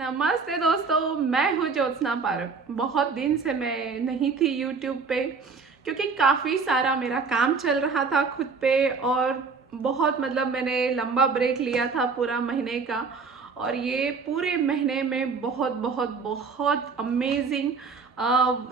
नमस्ते दोस्तों, मैं हूँ ज्योत्सना पारक। बहुत दिन से मैं नहीं थी यूट्यूब पे क्योंकि काफ़ी सारा मेरा काम चल रहा था खुद पे और बहुत मैंने लंबा ब्रेक लिया था पूरा महीने का। और ये पूरे महीने में बहुत बहुत बहुत अमेजिंग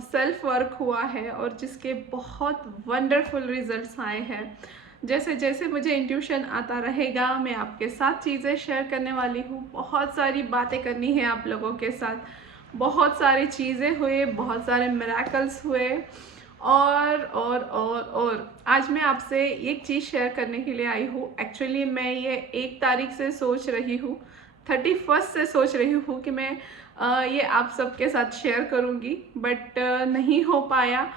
सेल्फ वर्क हुआ है और जिसके बहुत वंडरफुल रिजल्ट्स आए हैं। जैसे जैसे मुझे इंट्यूशन आता रहेगा मैं आपके साथ चीज़ें शेयर करने वाली हूँ। बहुत सारी बातें करनी है आप लोगों के साथ। बहुत सारी चीज़ें हुए, बहुत सारे मिरेकल्स हुए और आज मैं आपसे एक चीज़ शेयर करने के लिए आई हूँ। एक्चुअली मैं ये 1 तारीख से सोच रही हूँ, 31 से सोच रही हूँ कि मैं ये आप सबके साथ शेयर करूँगी, बट नहीं हो पाया।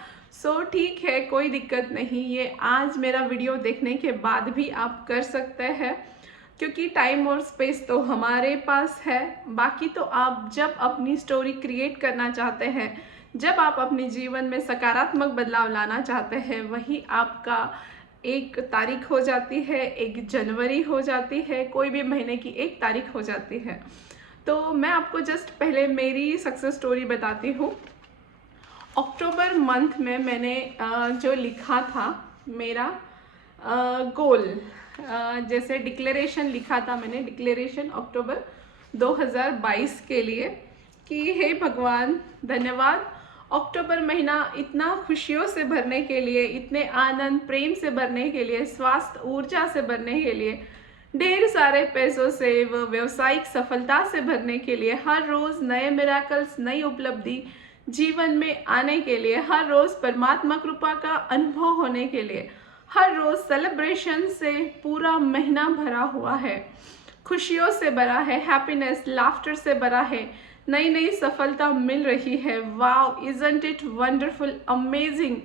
ठीक है, कोई दिक्कत नहीं। ये आज मेरा वीडियो देखने के बाद भी आप कर सकते हैं क्योंकि टाइम और स्पेस तो हमारे पास है। बाकी तो आप जब अपनी स्टोरी क्रिएट करना चाहते हैं, जब आप अपने जीवन में सकारात्मक बदलाव लाना चाहते हैं, वही आपका 1 तारीख हो जाती है, 1 जनवरी हो जाती है, कोई भी महीने की 1 तारीख हो जाती है। तो मैं आपको जस्ट पहले मेरी सक्सेस स्टोरी बताती हूँ। अक्टूबर मंथ में मैंने जो लिखा था मेरा गोल, जैसे डिक्लेरेशन लिखा था मैंने, डिक्लेरेशन अक्टूबर 2022 के लिए कि हे भगवान धन्यवाद, अक्टूबर महीना इतना खुशियों से भरने के लिए, इतने आनंद प्रेम से भरने के लिए, स्वास्थ्य ऊर्जा से भरने के लिए, ढेर सारे पैसों से व व्यवसायिक सफलता से भरने के लिए, हर रोज़ नए मिराकल्स, नई उपलब्धि जीवन में आने के लिए, हर रोज़ परमात्मा कृपा का अनुभव होने के लिए, हर रोज़ सेलिब्रेशन से पूरा महीना भरा हुआ है, खुशियों से भरा है, हैप्पीनेस लाफ्टर से भरा है, नई नई सफलता मिल रही है। Wow, isn't it wonderful, amazing,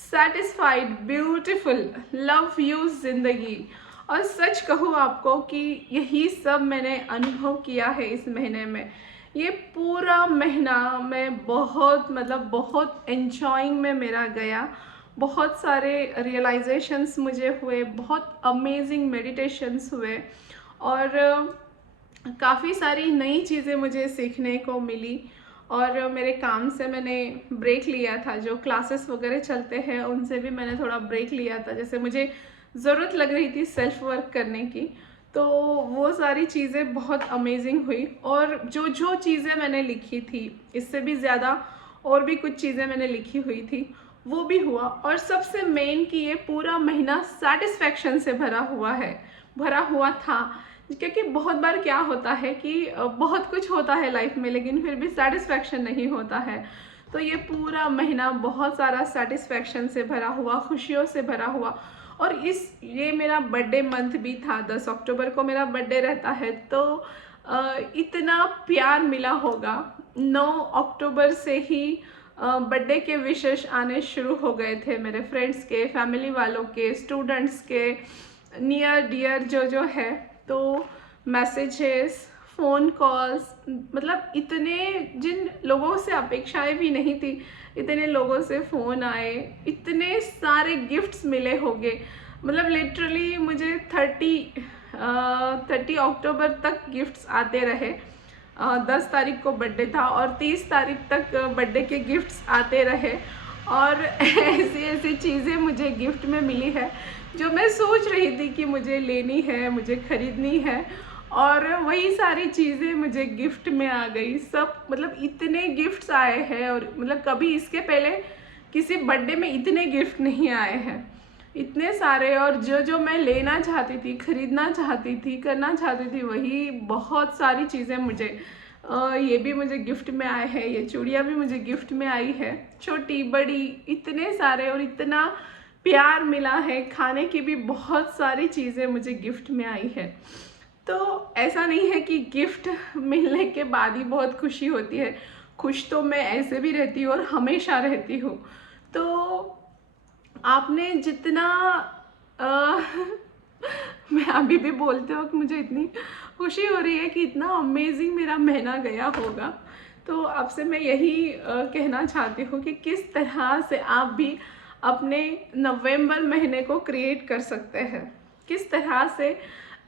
satisfied, beautiful, love you जिंदगी। और सच कहूँ आपको कि यही सब मैंने अनुभव किया है इस महीने में। ये पूरा महीना मैं बहुत एंजॉइंग में मेरा गया। बहुत सारे रियलाइजेशंस मुझे हुए, बहुत अमेजिंग मेडिटेशंस हुए और काफ़ी सारी नई चीज़ें मुझे सीखने को मिली। और मेरे काम से मैंने ब्रेक लिया था, जो क्लासेस वगैरह चलते हैं उनसे भी मैंने थोड़ा ब्रेक लिया था, जैसे मुझे ज़रूरत लग रही थी सेल्फ वर्क करने की। तो वो सारी चीज़ें बहुत अमेजिंग हुई और जो जो चीज़ें मैंने लिखी थी, इससे भी ज़्यादा और भी कुछ चीज़ें मैंने लिखी हुई थी, वो भी हुआ। और सबसे मेन कि ये पूरा महीना सेटिस्फैक्शन से भरा हुआ है, भरा हुआ था। क्योंकि बहुत बार क्या होता है कि बहुत कुछ होता है लाइफ में लेकिन फिर भी सेटिस्फैक्शन नहीं होता है। तो ये पूरा महीना बहुत सारा सेटिस्फैक्शन से भरा हुआ, खुशियों से भरा हुआ। और ये मेरा बर्थडे मंथ भी था, 10 अक्टूबर को मेरा बर्थडे रहता है। तो इतना प्यार मिला होगा। 9 अक्टूबर से ही बर्थडे के विशेष आने शुरू हो गए थे मेरे फ्रेंड्स के, फैमिली वालों के, स्टूडेंट्स के, नियर डियर जो जो है। तो मैसेजेस, फ़ोन कॉल्स, इतने, जिन लोगों से अपेक्षाएं भी नहीं थी, इतने लोगों से फ़ोन आए, इतने सारे गिफ्ट्स मिले होंगे। लिटरली मुझे 30 अक्टूबर तक गिफ्ट्स आते रहे। 10 तारीख को बर्थडे था और 30 तारीख तक बर्थडे के गिफ्ट्स आते रहे। और ऐसी ऐसी चीज़ें मुझे गिफ्ट में मिली है जो मैं सोच रही थी कि मुझे लेनी है, मुझे ख़रीदनी है, और वही सारी चीज़ें मुझे गिफ्ट में आ गई। सब इतने गिफ्ट्स आए हैं और कभी इसके पहले किसी बर्थडे में इतने गिफ्ट नहीं आए हैं, इतने सारे। और जो जो मैं लेना चाहती थी, ख़रीदना चाहती थी, करना चाहती थी, वही बहुत सारी चीज़ें मुझे ये भी मुझे गिफ्ट में आए हैं, ये चूड़ियाँ भी मुझे गिफ्ट में आई है, छोटी बड़ी, इतने सारे। और इतना प्यार मिला है, खाने की भी बहुत सारी चीज़ें मुझे गिफ्ट में आई है। तो ऐसा नहीं है कि गिफ्ट मिलने के बाद ही बहुत खुशी होती है, खुश तो मैं ऐसे भी रहती हूँ और हमेशा रहती हूँ। तो आपने जितना अ, मैं अभी भी बोलते वक्त मुझे इतनी खुशी हो रही है कि इतना अमेजिंग मेरा महीना गया होगा। तो आपसे मैं यही कहना चाहती हूँ कि किस तरह से आप भी अपने नवंबर महीने को क्रिएट कर सकते हैं, किस तरह से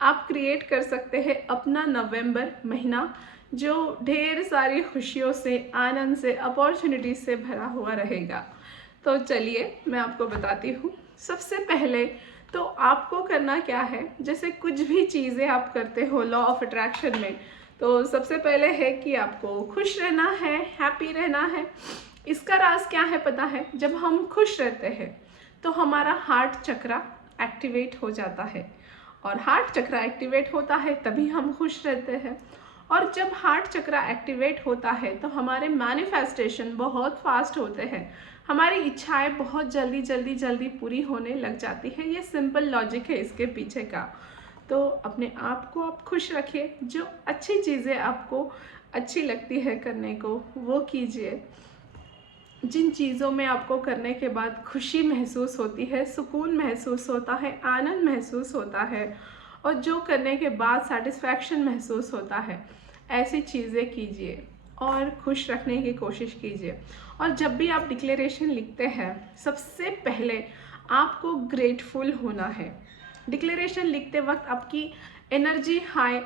आप क्रिएट कर सकते हैं अपना नवंबर महीना, जो ढेर सारी खुशियों से, आनंद से, अपॉर्चुनिटी से भरा हुआ रहेगा। तो चलिए मैं आपको बताती हूँ। सबसे पहले तो आपको करना क्या है, जैसे कुछ भी चीज़ें आप करते हो लॉ ऑफ अट्रैक्शन में, तो सबसे पहले है कि आपको खुश रहना है, हैप्पी रहना है। इसका राज क्या है पता है? जब हम खुश रहते हैं तो हमारा हार्ट चक्रा एक्टिवेट हो जाता है, और हार्ट चक्रा एक्टिवेट होता है तभी हम खुश रहते हैं। और जब हार्ट चक्रा एक्टिवेट होता है तो हमारे मैनिफेस्टेशन बहुत फास्ट होते हैं, हमारी इच्छाएं बहुत जल्दी जल्दी जल्दी पूरी होने लग जाती है। ये सिंपल लॉजिक है इसके पीछे का। तो अपने आप को आप खुश रखिए, जो अच्छी चीज़ें आपको अच्छी लगती है करने को वो कीजिए। जिन चीज़ों में आपको करने के बाद खुशी महसूस होती है, सुकून महसूस होता है, आनंद महसूस होता है, और जो करने के बाद सेटिस्फैक्शन महसूस होता है, ऐसी चीज़ें कीजिए और खुश रखने की कोशिश कीजिए। और जब भी आप डिक्लेरेशन लिखते हैं, सबसे पहले आपको ग्रेटफुल होना है। डिक्लेरेशन लिखते वक्त आपकी एनर्जी हाई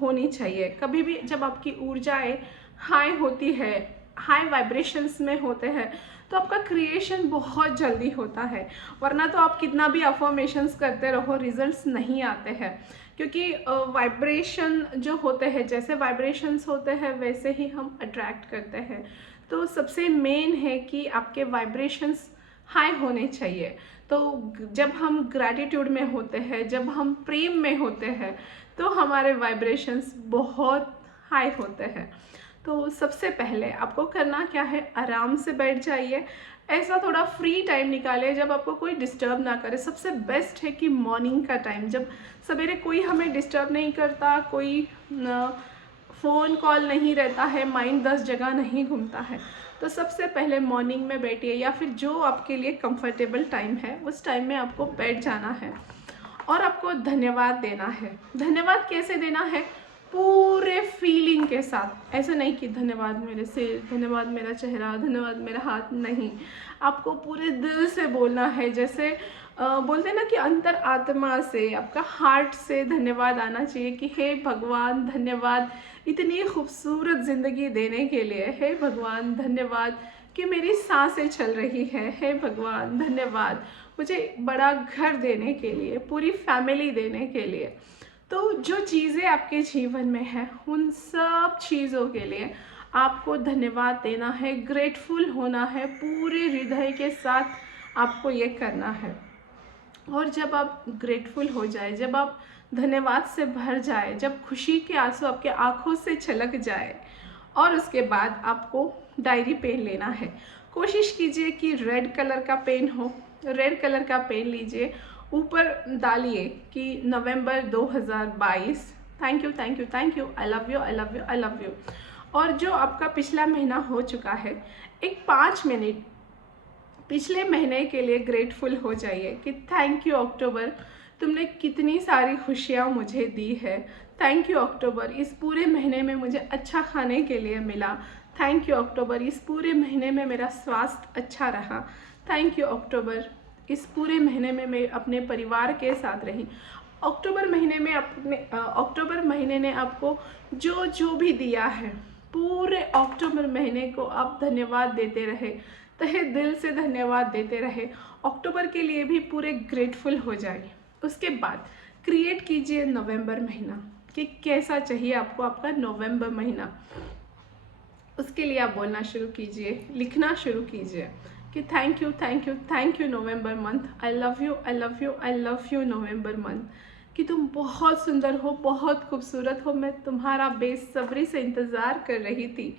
होनी चाहिए। कभी भी जब आपकी ऊर्जाएं हाई होती है, हाई वाइब्रेशंस में होते हैं, तो आपका क्रिएशन बहुत जल्दी होता है। वरना तो आप कितना भी अफर्मेशंस करते रहो, रिजल्ट्स नहीं आते हैं, क्योंकि वाइब्रेशन जो होते हैं, जैसे वाइब्रेशंस होते हैं वैसे ही हम अट्रैक्ट करते हैं। तो सबसे मेन है कि आपके वाइब्रेशंस हाई होने चाहिए। तो जब हम ग्रैटिट्यूड में होते हैं, जब हम प्रेम में होते हैं, तो हमारे वाइब्रेशंस बहुत हाई होते हैं। तो सबसे पहले आपको करना क्या है, आराम से बैठ जाइए, ऐसा थोड़ा फ्री टाइम निकालिए जब आपको कोई डिस्टर्ब ना करे। सबसे बेस्ट है कि मॉर्निंग का टाइम, जब सवेरे कोई हमें डिस्टर्ब नहीं करता, कोई फ़ोन कॉल नहीं रहता है, माइंड 10 जगह नहीं घूमता है, तो सबसे पहले मॉर्निंग में बैठिए, या फिर जो आपके लिए कंफर्टेबल टाइम है उस टाइम में आपको बैठ जाना है और आपको धन्यवाद देना है। धन्यवाद कैसे देना है? पूरे फीलिंग के साथ। ऐसे नहीं कि धन्यवाद मेरे सिर, धन्यवाद मेरा चेहरा, धन्यवाद मेरा हाथ, नहीं। आपको पूरे दिल से बोलना है। जैसे बोलते हैं ना कि अंतर आत्मा से, आपका हार्ट से धन्यवाद आना चाहिए कि हे भगवान धन्यवाद इतनी खूबसूरत ज़िंदगी देने के लिए। हे भगवान धन्यवाद कि मेरी सांसें चल रही है। हे भगवान धन्यवाद मुझे बड़ा घर देने के लिए, पूरी फैमिली देने के लिए। तो जो चीज़ें आपके जीवन में हैं उन सब चीज़ों के लिए आपको धन्यवाद देना है, ग्रेटफुल होना है, पूरे हृदय के साथ आपको ये करना है। और जब आप ग्रेटफुल हो जाए, जब आप धन्यवाद से भर जाए, जब खुशी के आंसू आपके आँखों से छलक जाए, और उसके बाद आपको डायरी पेन लेना है। कोशिश कीजिए कि रेड कलर का पेन हो, रेड कलर का पेन लीजिए, ऊपर डालिए कि नवंबर 2022, thank you thank you thank you, I love you I love you I love you. और जो आपका पिछला महीना हो चुका है, एक 5 मिनट पिछले महीने के लिए ग्रेटफुल हो जाइए कि थैंक यू अक्टूबर, तुमने कितनी सारी खुशियाँ मुझे दी है। थैंक यू अक्टूबर, इस पूरे महीने में मुझे अच्छा खाने के लिए मिला। थैंक यू अक्टूबर, इस पूरे महीने में मेरा स्वास्थ्य अच्छा रहा। थैंक यू अक्टूबर, इस पूरे महीने में मैं अपने परिवार के साथ रही। अक्टूबर महीने ने आपको जो जो भी दिया है, पूरे अक्टूबर महीने को आप धन्यवाद देते रहे, तहे दिल से धन्यवाद देते रहे। अक्टूबर के लिए भी पूरे ग्रेटफुल हो जाए। उसके बाद क्रिएट कीजिए नवंबर महीना कि कैसा चाहिए आपको आपका नवंबर महीना। उसके लिए आप बोलना शुरू कीजिए, लिखना शुरू कीजिए कि thank you thank you thank you November month, I love you I love you I love you November month, कि तुम बहुत सुंदर हो, बहुत खूबसूरत हो, मैं तुम्हारा बेसब्री से इंतज़ार कर रही थी।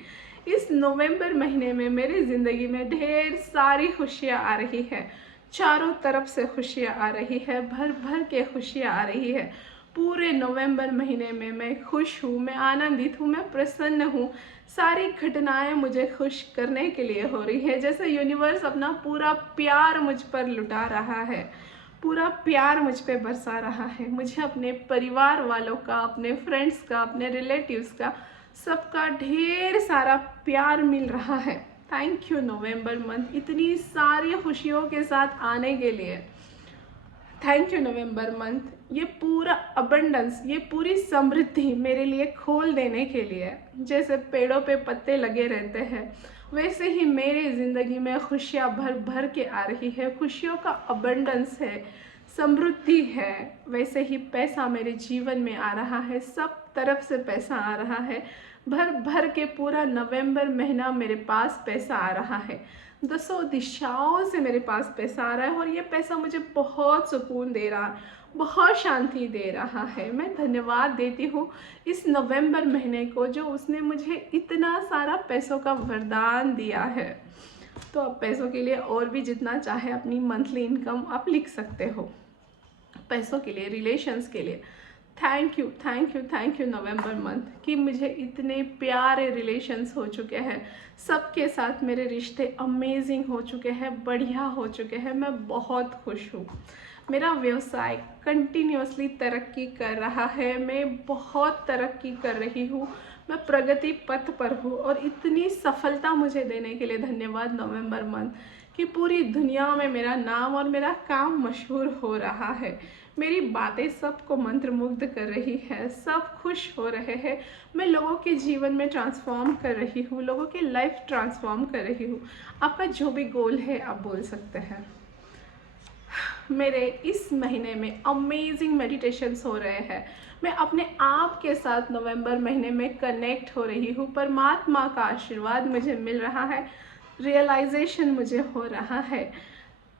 इस नवंबर महीने में मेरी ज़िंदगी में ढेर सारी खुशियाँ आ रही है, चारों तरफ से खुशियाँ आ रही है, भर भर के खुशियाँ आ रही है। पूरे नवंबर महीने में मैं खुश हूँ, मैं आनंदित हूँ, मैं प्रसन्न हूँ। सारी घटनाएं मुझे खुश करने के लिए हो रही है। जैसे यूनिवर्स अपना पूरा प्यार मुझ पर लुटा रहा है, पूरा प्यार मुझ पे बरसा रहा है। मुझे अपने परिवार वालों का, अपने फ्रेंड्स का, अपने रिलेटिव्स का, सबका ढेर सारा प्यार मिल रहा है। थैंक यू नवंबर मंथ, इतनी सारी खुशियों के साथ आने के लिए। थैंक यू नवंबर मंथ, ये पूरा अबंडेंस, ये पूरी समृद्धि मेरे लिए खोल देने के लिए। जैसे पेड़ों पे पत्ते लगे रहते हैं, वैसे ही मेरे ज़िंदगी में खुशियाँ भर भर के आ रही है, खुशियों का अबंडेंस है, समृद्धि है। वैसे ही पैसा मेरे जीवन में आ रहा है, सब तरफ से पैसा आ रहा है, भर भर के पूरा नवंबर महीना मेरे पास पैसा आ रहा है, दसों दिशाओं से मेरे पास पैसा आ रहा है और ये पैसा मुझे बहुत सुकून दे रहा है, बहुत शांति दे रहा है। मैं धन्यवाद देती हूँ इस नवंबर महीने को, जो उसने मुझे इतना सारा पैसों का वरदान दिया है। तो अब पैसों के लिए और भी जितना चाहे अपनी मंथली इनकम आप लिख सकते हो। पैसों के लिए, रिलेशंस के लिए thank you, thank you, thank you November month कि मुझे इतने प्यारे रिलेशंस हो चुके हैं, सबके साथ मेरे रिश्ते अमेजिंग हो चुके हैं, बढ़िया हो चुके हैं। मैं बहुत खुश हूँ। मेरा व्यवसाय कंटिन्यूअसली तरक्की कर रहा है, मैं बहुत तरक्की कर रही हूँ, मैं प्रगति पथ पर हूँ और इतनी सफलता मुझे देने के लिए धन्यवाद नवंबर मंथ कि पूरी दुनिया में मेरा नाम और मेरा काम मशहूर हो रहा है। मेरी बातें सबको मंत्रमुग्ध कर रही है, सब खुश हो रहे हैं। मैं लोगों के जीवन में ट्रांसफॉर्म कर रही हूँ, लोगों की लाइफ ट्रांसफॉर्म कर रही हूँ। आपका जो भी गोल है आप बोल सकते हैं। मेरे इस महीने में अमेजिंग मेडिटेशंस हो रहे हैं। मैं अपने आप के साथ नवंबर महीने में कनेक्ट हो रही हूँ। परमात्मा का आशीर्वाद मुझे मिल रहा है, रियलाइजेशन मुझे हो रहा है।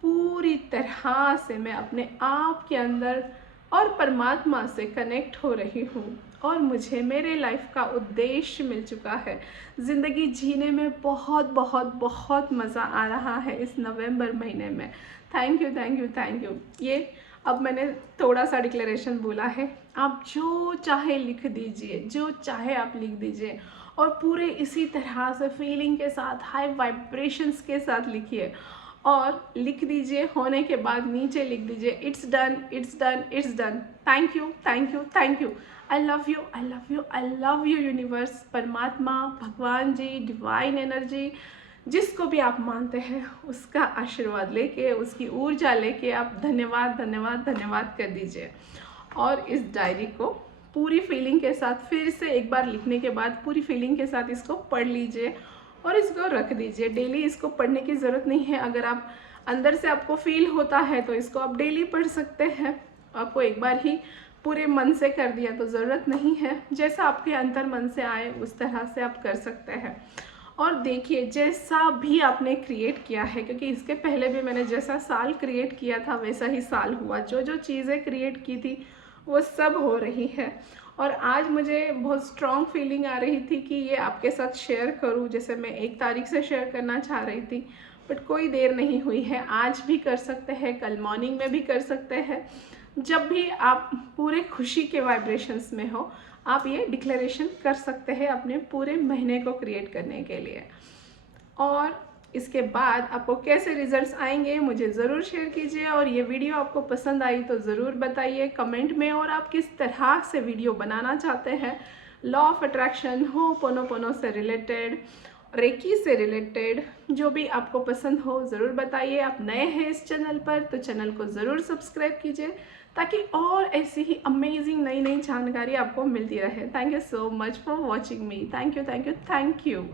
पूरी तरह से मैं अपने आप के अंदर और परमात्मा से कनेक्ट हो रही हूँ और मुझे मेरे लाइफ का उद्देश्य मिल चुका है। ज़िंदगी जीने में बहुत बहुत बहुत मज़ा आ रहा है इस नवंबर महीने में। Thank you, thank you, thank you. ये अब मैंने थोड़ा सा डिक्लेरेशन बोला है, आप जो चाहे लिख दीजिए, जो चाहे आप लिख दीजिए और पूरे इसी तरह से फीलिंग के साथ, हाई वाइब्रेशंस के साथ लिखिए और लिख दीजिए। होने के बाद नीचे लिख दीजिए it's done, it's done, it's done. Thank you, thank you, thank you. I love you, I love you, I love you universe, परमात्मा, भगवान जी, डिवाइन एनर्जी, जिसको भी आप मानते हैं उसका आशीर्वाद लेके, उसकी ऊर्जा लेके आप धन्यवाद, धन्यवाद, धन्यवाद कर दीजिए। और इस डायरी को पूरी फीलिंग के साथ फिर से एक बार लिखने के बाद पूरी फीलिंग के साथ इसको पढ़ लीजिए और इसको रख दीजिए। डेली इसको पढ़ने की ज़रूरत नहीं है। अगर आप अंदर से आपको फील होता है तो इसको आप डेली पढ़ सकते हैं। आपको एक बार ही पूरे मन से कर दिया तो ज़रूरत नहीं है। जैसा आपके अंतर मन से आए उस तरह से आप कर सकते हैं। और देखिए, जैसा भी आपने क्रिएट किया है, क्योंकि इसके पहले भी मैंने जैसा साल क्रिएट किया था वैसा ही साल हुआ। जो जो चीज़ें क्रिएट की थी वो सब हो रही है। और आज मुझे बहुत स्ट्रॉन्ग फीलिंग आ रही थी कि ये आपके साथ शेयर करूं। जैसे मैं 1 तारीख से शेयर करना चाह रही थी, बट कोई देर नहीं हुई है। आज भी कर सकते हैं, कल मॉर्निंग में भी कर सकते हैं। जब भी आप पूरे खुशी के वाइब्रेशंस में हो, आप ये डिक्लेरेशन कर सकते हैं अपने पूरे महीने को क्रिएट करने के लिए। और इसके बाद आपको कैसे रिजल्ट्स आएंगे मुझे ज़रूर शेयर कीजिए। और ये वीडियो आपको पसंद आई तो ज़रूर बताइए कमेंट में। और आप किस तरह से वीडियो बनाना चाहते हैं, लॉ ऑफ अट्रैक्शन, होपोनोपोनो से रिलेटेड, रेकी से रिलेटेड, जो भी आपको पसंद हो ज़रूर बताइए। आप नए हैं इस चैनल पर तो चैनल को ज़रूर सब्सक्राइब कीजिए ताकि और ऐसी ही अमेजिंग नई नई जानकारी आपको मिलती रहे। Thank you so much for watching me. Thank you, thank you, thank you.